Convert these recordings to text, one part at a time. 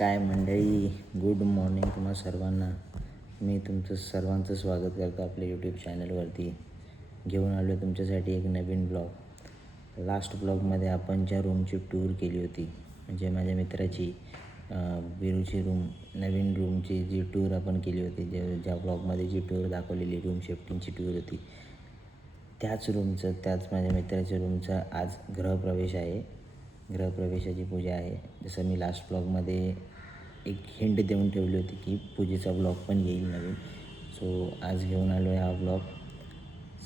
काय मंडळी, good morning तुम्हा सर्वांना. मी तुमचं सर्वांचं स्वागत करतो आपल्या यूट्यूब चॅनलवरती. घेऊन आलो तुमच्यासाठी एक नवीन ब्लॉग. लास्ट ब्लॉगमध्ये आपण ज्या रूमची टूर केली होती, म्हणजे माझ्या मित्राची बिरूची रूम, नवीन रूमची जी टूर आपण केली होती, ज्या ब्लॉगमध्ये जी टूर दाखवलेली रूम शिफ्टिंगची टूर होती, त्याच माझ्या मित्राच्या रूमचा आज गृहप्रवेश आहे. गृहप्रवेशाची पूजा आहे. जसं मी लास्ट ब्लॉगमध्ये एक हिंट देऊन ठेवली होती की पूजेचा ब्लॉग पण येईल नवीन. सो आज घेऊन आलो आहे हा ब्लॉग.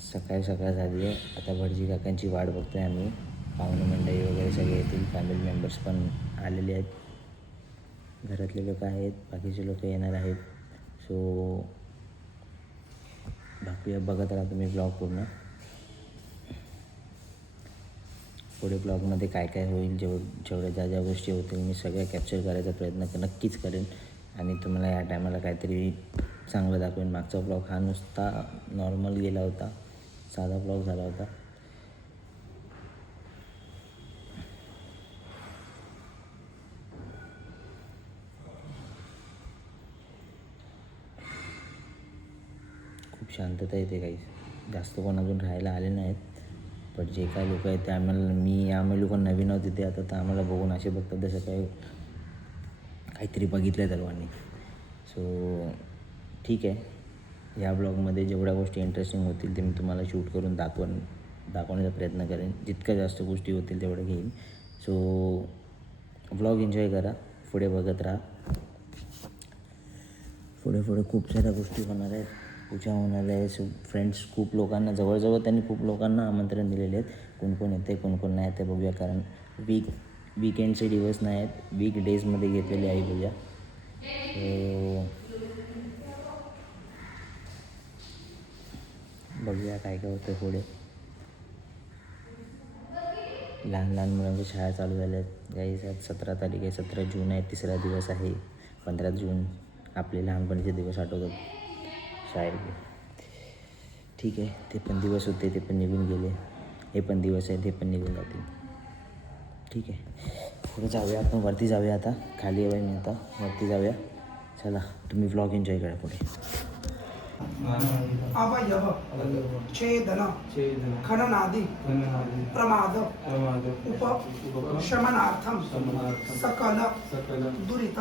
सकाळ झाली आहे. आता भटजी काकांची वाट बघतो आहे आम्ही. पाहुणे मंडळी वगैरे सगळे येतील, फॅमिली मेंबर्स पण आलेले आहेत, घरातले लोक आहेत, बाकीचे लोक येणार आहेत. सो बघत राहा तुम्ही ब्लॉग पूर्ण. पुढे ब्लॉगमध्ये काय काय होईल, जेवढ्या ज्या गोष्टी होतील मी सगळ्या कॅप्चर करायचा प्रयत्न नक्कीच करेन आणि तुम्हाला या टायमाला काहीतरी चांगलं दाखवेन. मागचा ब्लॉग हा नुसता नॉर्मल गेला होता, साधा ब्लॉग झाला होता. खूप शांतता येते, काही जास्त कोण अजून राहायला आले नाहीत. पण जे काही लोक आहेत ते आम्ही लोक नवीन आहोत तिथे. आता तर आम्हाला बघून असे बघतात जसं काहीतरी बघितलं आहे सर्वांनी. सो ठीक आहे, ह्या ब्लॉगमध्ये जेवढ्या गोष्टी इंटरेस्टिंग होतील ते मी तुम्हाला शूट करून दाखवण्याचा प्रयत्न करेन. जितक्या जास्त गोष्टी होतील तेवढ्या घेईन. सो ब्लॉग एन्जॉय करा, पुढे बघत राहा. पुढे खूप साऱ्या गोष्टी होणार आहेत, पूजा होणार आहे. सो फ्रेंड्स, खूप लोकांना जवळजवळ त्यांनी खूप लोकांना आमंत्रण दिलेले आहेत. कोण येते कोण नाही ते बघूया. कारण वीकेंडचे दिवस नाही आहेत, वीक डेजमध्ये घेतलेली आहे पूजा. बघूया काय होतं पुढे. लहान मुलांच्या शाळा चालू झाल्या आहेत. काही 17 तारीख आहे, 17 जून आहे, तिसरा दिवस आहे. 15 जून आपले लहानपणीचे दिवस आठवतात शाळेत. ठीक आहे, ते पण दिवस होते, ते पण निघून गेले. हे पण दिवस आहे, ते पण निघून जातील. ठीक आहे, पुढे जाऊया आपण. वरती जाऊया आता. खाली आहे मी आता, वरती जाऊया. चला, तुम्ही व्लॉग एन्जॉय करा पुढे. अवयव छेदन खननादि प्रमाद उपशमनार्थम सकल दुरित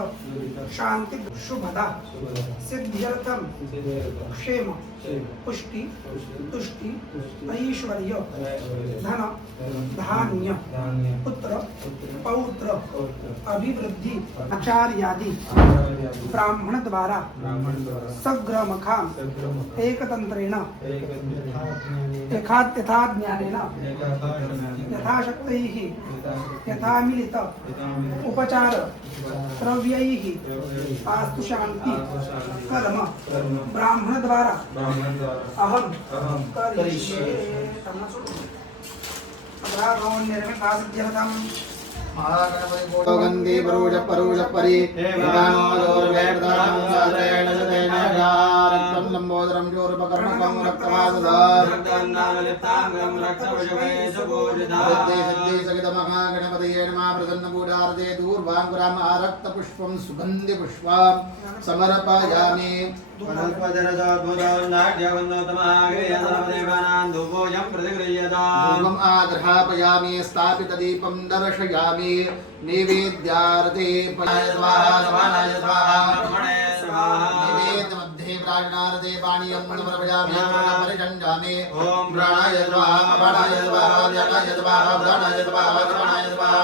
शांति शुभदा सिद्ध्यर्थम क्षेम पुष्टि तुष्टि ऐश्वर्य धन धान्य पुत्र पौत्र अभिवृद्धि आचार्यादि ब्राह्मण द्वारा सग्रमखाम एकतंत्रेण यथाज्ञानेन यथाशक्तैः यथामिलित उपचार द्रव्यैः आस्तु शांति कर्म ब्राह्मण द्वारा अहम करिष्ये. गंधी परूज परी विधानो दोर्वेदानं सातेन जतेन रक्तं लंबोदरं जोरपकर्णकं रक्तवासदार रक्तन्नालिप्तांगं रक्तवशवे सुपूजिता सिद्धि सहित महागणपतये नमः. प्रसन्नपूजार्थे दूर्वांकुराम आरक्तपुष्पं सुगन्धिपुष्पां समर्पयामि. धूपम् आग्रहापयामि, स्थापितदीपं दर्शयामि. नैवेद्यार्थे नैवेद्यमध्ये प्राणार्थे पानीयं समर्पयामि. परिषण्डामि. ॐ प्राणाय स्वाहा, अपानाय स्वाहा, व्यानाय स्वाहा, प्राणाय स्वाहा, प्राणाय स्वाहा.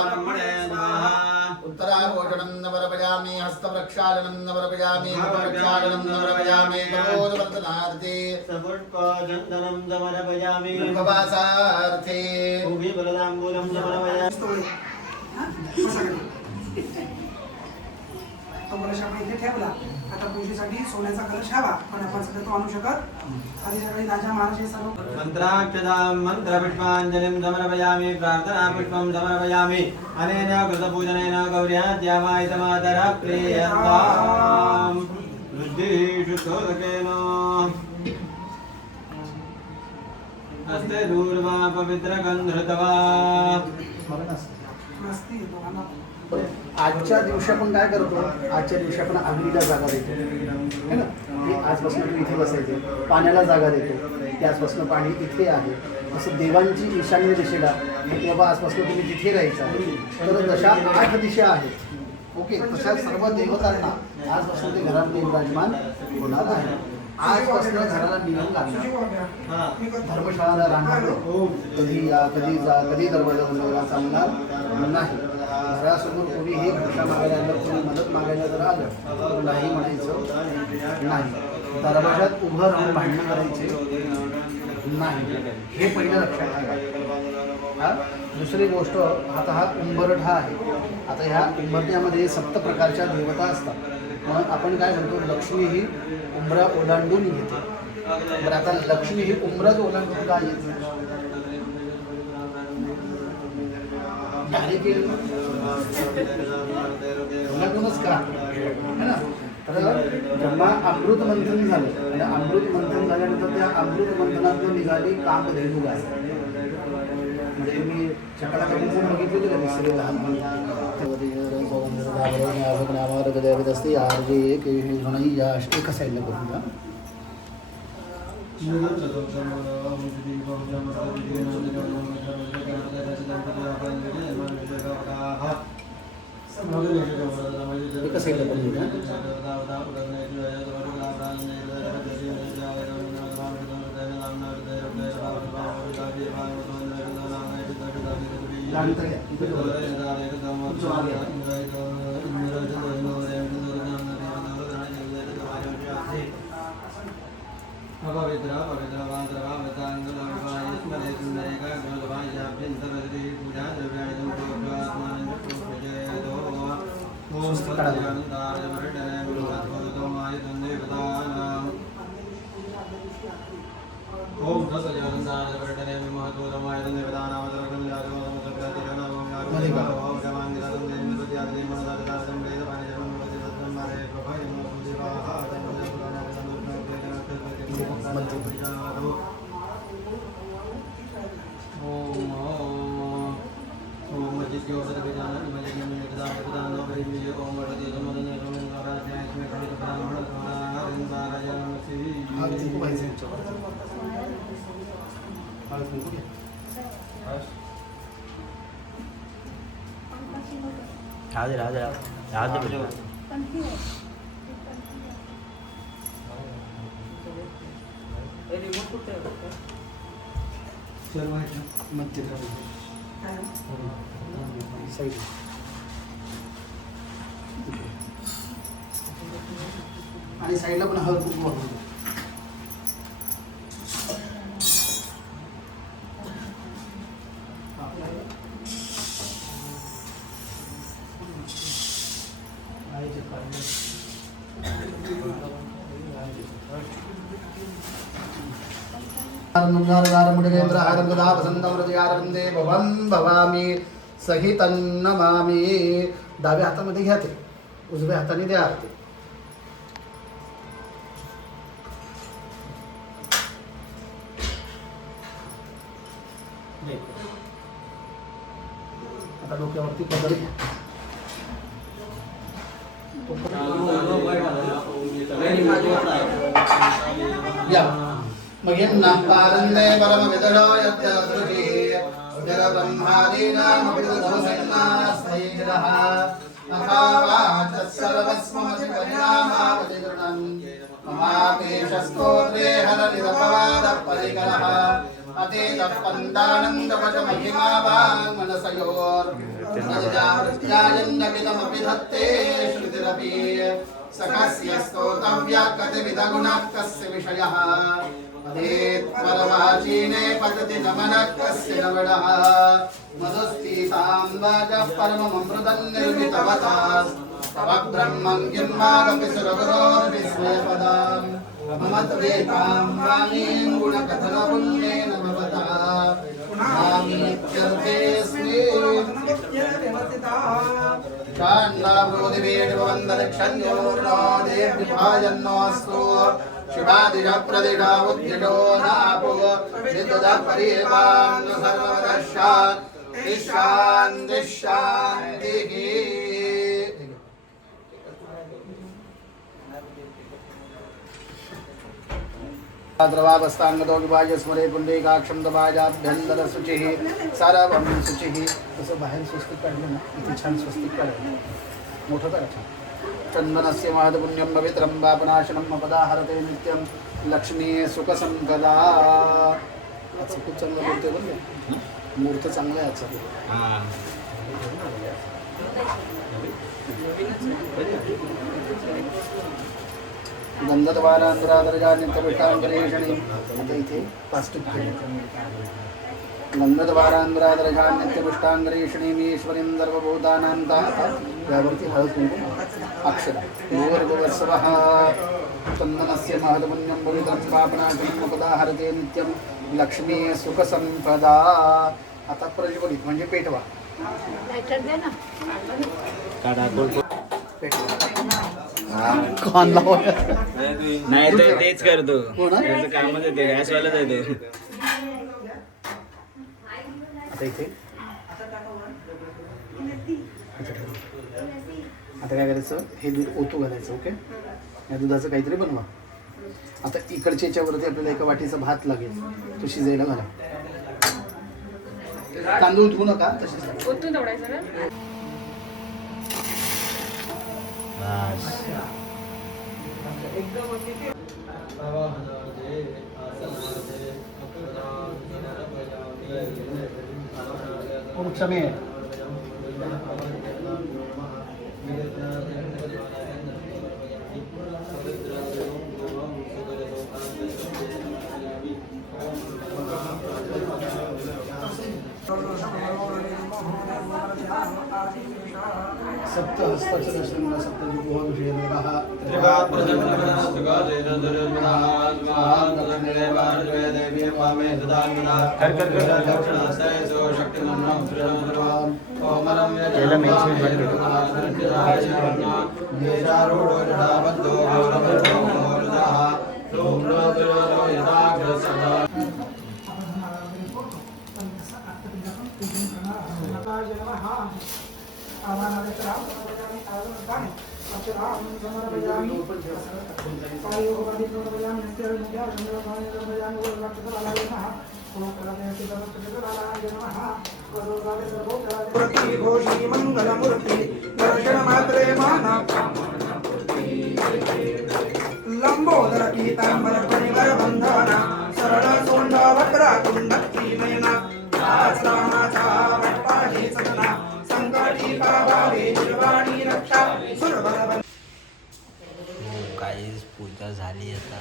उत्तराभूषणं समर्पयामि, हस्तप्रक्षालनं समर्पयामि, प्रक्षालनं समर्पयामि. कपोलवर्धनार्थे सपुष्पचन्दनं समर्पयामि. उपवासार्थे उभिबलताम्बूलं समर्पयामि. तो कलश आपण इथे ठेवला. आता पूजेसाठी सोन्याचा कलश हवा, पण आपण सध्या तो आणू शकत. आधी सगळे राजा महाराज सर्व मंत्राक्षतां मंत्रपुष्पाञ्जलिं समर्पयामि. प्रार्थनापुष्पं समर्पयामि. अनेन कृतपूजनेन गौर्याद्यामायतमातरः प्रियतां वृद्धिः शुद्धोदकेन हस्ते दूर्वा पवित्रगन्धृतवा नसती दोघांना आजच्या दिवशी आपण काय करतो, आजच्या दिवशी आपण अग्नीला जागा देतो है ना, की आजपासून तू इथे बसायचे, पाण्याला जागा देतो की आजपासून पाणी इथे आहे. तसं देवांची ईशान्य दिशेला की बाबा आजपासून तुम्ही तिथे राहायचा. तर जशा 8 दिशा आहेत ओके, तशा सर्व देवतांना आजपासून ते घरामध्ये विराजमान होणार आहे. आजपासून घराला नियम लागणार, धर्मशाळाला राहणार कधी या कधी जा, कधी दरवाजा उघडायला चालणार नाही. घरासमोर कोणी हे भिक्षा मागायला आलं, कोणी मदत मागायला जर आलं तर नाही म्हणायचं नाही. दरवाजात उभं राहून भांडणं करायचे नाही, हे पहिलं लक्षात ठेवा. हा दुसरी गोष्ट, आता हा उंबरठा आहे. आता ह्या उंबरठ्यामध्ये 7 प्रकारच्या देवता असतात. मग आपण काय म्हणतो, लक्ष्मी ही उंबरा ओलांडून येते. बरं, आता लक्ष्मी ही उंबराच ओलांडून का येते? ओलांडूनच का है ना. तर जेव्हा अमृत मंथन झालं आणि अमृत मंथन झाल्यानंतर त्या अमृत मंथनातून निघाली कामधेनू गाय. म्हणजे तुम्ही चक्राकडे बघितली होती का दिसले लहान असते आरजे एक या एका साईडला करून का एका साईडला करून का. आणि साईडला पण हळद कुंकू वापरतो. भवामी सहितं नमामि. डाव्या हातामध्ये घ्या ते, उजव्या हाताने द्या आरती. आता डोक्यावरती पदर घ्या. या मग यांना पारंदे परमविदरो यत्तदृशी उदर ब्रह्मादीनामभिदोषन्नास्मैरः अथावाचः सर्वस्ममति परिणामावतिगृणम् ममाकेशस्तोत्रे हरनिरपवादः परिकरः अतीतः पन्दानन्दवचमहिमावान् मनसयोर्नजावृत्यायन्नविदमपि धत्ते श्रुतिरपि सकस्य स्तोतव्या कतिविधगुणः कस्य विषयः पदेत्परवाचीने पतति नमनः कस्य नवडः मधुस्तीतां वाचः परममृतं निर्मितवता तव ब्रह्मं किम्मागपि सुरगुरोर्विस्मयपदाम् मम त्वेतां वाणीं गुणकथनपुण्येन भवता नामीत्यर्थेऽस्मि शान्नाभूतिवीर्वन्दलक्षण्योर्णोदेव्यभाजन्नोऽस्तु शिवादिशप्रदिशा उद्दिशो नापो विद्युदपरिवान् सर्वदः शान्तिः. द्रवावस्थांगतो विभाज्य स्मरे पुंडरीकाक्षं दभाजाभ्यंतर शुचिः सारावं शुचिः. तसं बाहेर स्वस्तिक काढलं ना, इथे छान स्वस्तिक काढलं मोठं करायचं. चंदनस्य महत्पुण्यं पवित्रं पापनाशनं पदाहरते नित्यं लक्ष्मी सुखसंपदा. आजचं खूप चांगलं बोलते बरं, मुहूर्त चांगला आहे आजचा. गंधद्वारांध्रादरजा नित्यविष्टांगरेषणी. आता इथे प्लास्टिक गंधद्वारांध्रादरजा नित्यविष्टांगरेषणी मी ईश्वरीं सर्वभूतानां ताता. यावरती हळद कुंकू अक्षर भूर्भुवस्सवः. चंदनस्य महत्पुण्यं पवित्रं पापनाशनं पदाहरते नित्यं लक्ष्मी सुखसंपदा. आता प्रज्वलित म्हणजे पेटवा. कान लावा. नाही तर तेच करतो, हो ना? त्याचं कामच आहे ते, गॅसवालाच आहे तो. आता इथे आता काय करायचं, हे दूध ओतू घालायचं. ओके, या दुधाचं काहीतरी बनवा. आता इकडच्या याच्यावरती आपल्याला एका वाटीचा भात लागेल, तो शिजायला घाला. तांदूळ धुवू नका, तसेच ओतून तोडायचं ना. समय सप्त हस्ताचं दर्शन मला सप्त विषय घोषी मंगलमूर्ती दर्शन मात्रे माना लंबोदर पीतांबर परिवर बंधना सरळ सोंड वक्र कुंडकी नयना रामाचा वटपाही सदना संकटी पावावे निर्वाणी रक्षा सुरवर. काहीच पूजा झाली. आता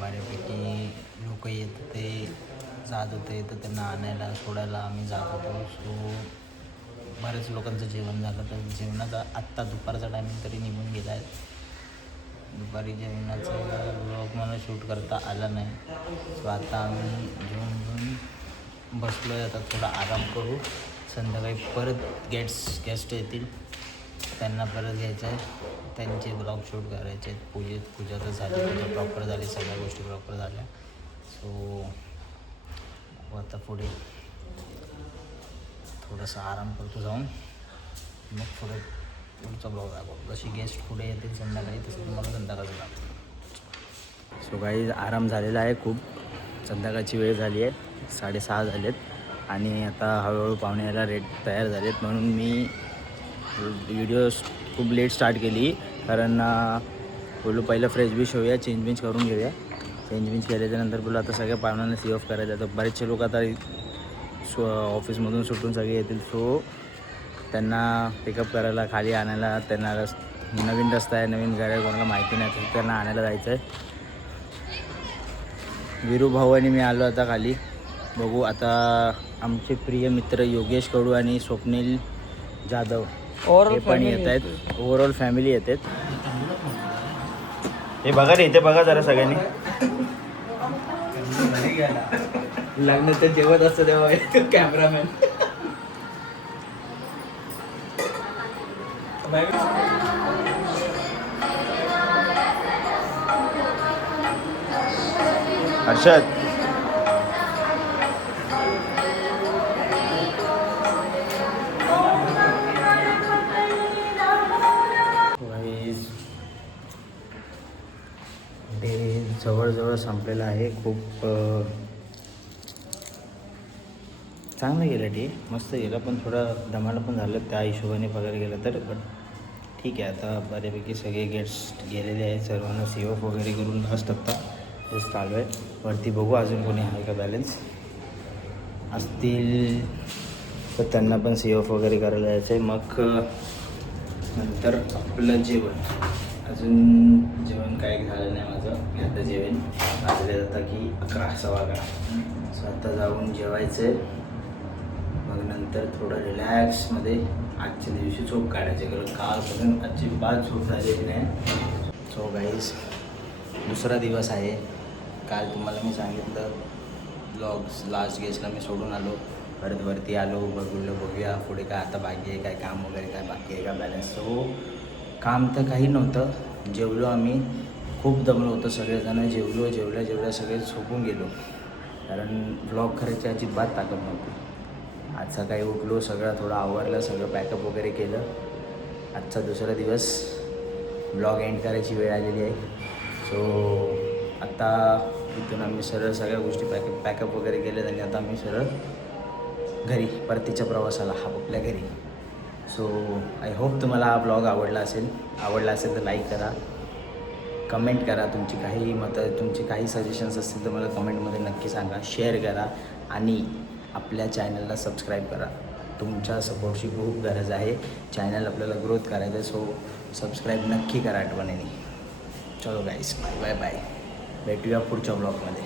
बऱ्यापैकी लोक येत ते जात होते, तर त्यांना आणायला सोडायला आम्ही जात होतो. सो बऱ्याच लोकांचं जेवण झालं, तर जेवणाचा आत्ता दुपारचा टायमिंग तरी निघून गेला आहे. दुपारी जेवणाचा व्लॉग मला शूट करता आला नाही. सो आता आम्ही जेवून बसलो आहे. आता थोडा आराम करू. संध्याकाळी परत गेस्ट येतील, त्यांना परत घ्यायचं आहे, त्यांचे ब्लॉग शूट करायचे आहेत. पूजा तर झाली, पूजा प्रॉपर झाली, सगळ्या गोष्टी प्रॉपर झाल्या. सो आता पुढे थोडासा आराम करतो जाऊन, मग पुढचा ब्लॉग दाखवतो. जशी गेस्ट पुढे येतील संध्याकाळी, तसं तुम्हाला संध्याकाळी दाखवतो. सो काही आराम झालेला आहे खूप. संध्याकाळची वेळ झाली आहे, 6:30 झालेत आणि आता हळूहळू पाहुणे यायला तयार झालेत. म्हणून मी व्हिडिओ खूप लेट स्टार्ट केली, कारण बोलू पहिलं फ्रेश बिश होऊया, चेंज करून घेऊया. चेंज केल्याच्यानंतर बोलू आता सगळ्या पाहुण्यांना सी ऑफ करायचं. तर बरेचसे लोक आता ऑफिसमधून सुटून सगळे येतील. सो त्यांना पिकअप करायला, खाली आणायला, त्यांना नवीन रस्ता आहे, नवीन घर आहे, कोणाला माहिती नाही, तर त्यांना आणायला जायचं आहे. विरू भाऊ आणि मी आलो आता खाली. बघू आता आमचे प्रिय मित्र योगेश कडू आणि स्वप्नील जाधव हे पण येत आहेत. ओव्हरऑल फॅमिली येत आहेत. हे बघा रे, इथे बघा जरा सगळ्यांनी. लग्नात तर जेवत असतं तेव्हा कॅमेरामॅन. हर्षद ते जवळ जवळजवळ संपलेलं आहे. खूप चांगलं गेलं ते, मस्त गेलं, पण थोडं धमाल पण झालं त्या हिशोबाने वगैरे गेलं तर. पण ठीक आहे, आता बऱ्यापैकी सगळे गेट्स गेलेले आहेत. सर्वांना सी ऑफ वगैरे करून लास्ट आत्ता जस्ट चालू आहे. वरती बघू अजून कोणी आहे का बॅलन्स असतील तर त्यांना पण सी ऑफ वगैरे करायला जायचं आहे. मग नंतर आपलं जेवण, अजून जेवण काय झालं नाही माझं. मी आता जेवेन, वाजले जाता की 11 सव्वा 11. सो आता जाऊन जेवायचं आहे. मग नंतर थोडं रिलॅक्समध्ये आजच्या दिवशी झोप काढायची, कारण कालपर्यंत अजिबात झोप झालेली नाही. सो गाईज, दुसरा दिवस आहे. काल तुम्हाला मी सांगितलं ब्लॉग्स लास्ट गेस्टला मी सोडून आलो, परत वरती आलो, बघूया पुढे काय आता बाकी आहे, काय काम वगैरे काय बाकी आहे का बॅलन्स. सो काम तर काही नव्हतं. जेवलो आम्ही, खूप दमलो होतो सगळेजण. जेवल्या सगळे झोपून गेलो, कारण ब्लॉग करायची अजिबात ताकद नव्हती. आज सकाळी उठलो, सगळं थोडं आवरलं, सगळं पॅकअप वगैरे केलं. आजचा दुसरा दिवस, ब्लॉग एंड करायची वेळ आलेली आहे. सो आता इथून आम्ही सरळ सगळ्या गोष्टी पॅकअप वगैरे केल्या आणि आता आम्ही सरळ घरी, परतीच्या प्रवासाला आपल्या घरी. सो आय होप तुम्हाला हा ब्लॉग आवडला असेल तर लाईक करा, कमेंट करा, तुमची काही मतं, तुमचे काही सजेशन्स असतील तर मला कमेंटमध्ये नक्की सांगा. शेअर करा आणि आपल्या चॅनलला सबस्क्राईब करा. तुमच्या सपोर्टची खूप गरज आहे. चॅनल आपल्याला ग्रोथ करायचं आहे. सो सबस्क्राईब नक्की करा आठवणीने. चलो गाईस, बाय बाय. भेटूया पुढच्या ब्लॉगमध्ये.